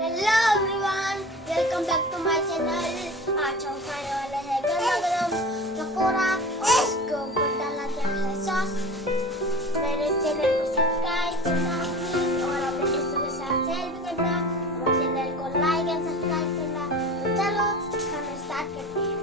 Hello everyone, welcome back to my channel. आज हम खाने वाले हैं गरमा गरम पकौड़ा और इसके ऊपर डाला गया है सॉस। मेरे चैनल को सब्सक्राइब करना और अपने दोस्तों के साथ शेयर भी करना। हमारे चैनल को लाइक एंड सब्सक्राइब करना। तो चलो खाना स्टार्ट करते हैं।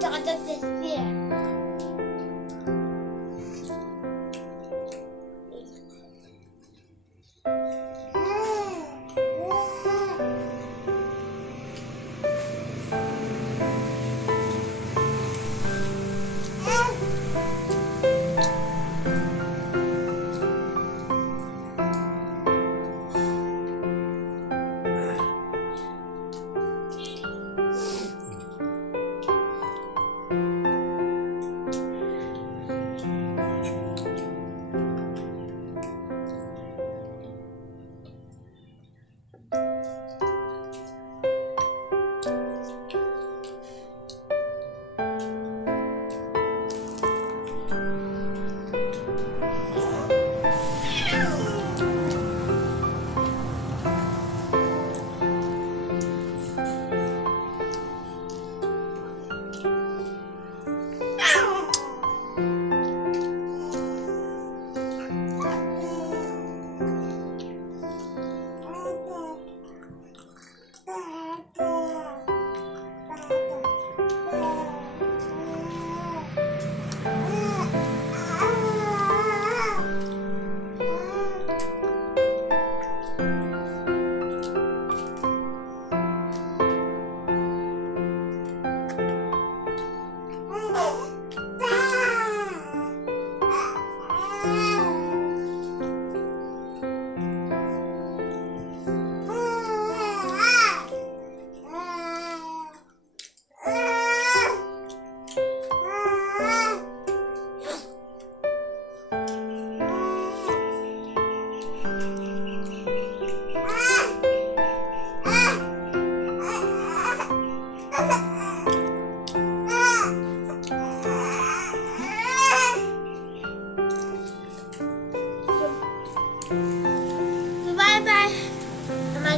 ज़्यादा टेस्टी है।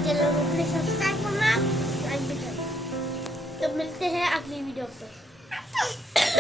चैनल को प्लीज सब्सक्राइब करना, लाइक भी करना। तो मिलते हैं अगली वीडियो पर।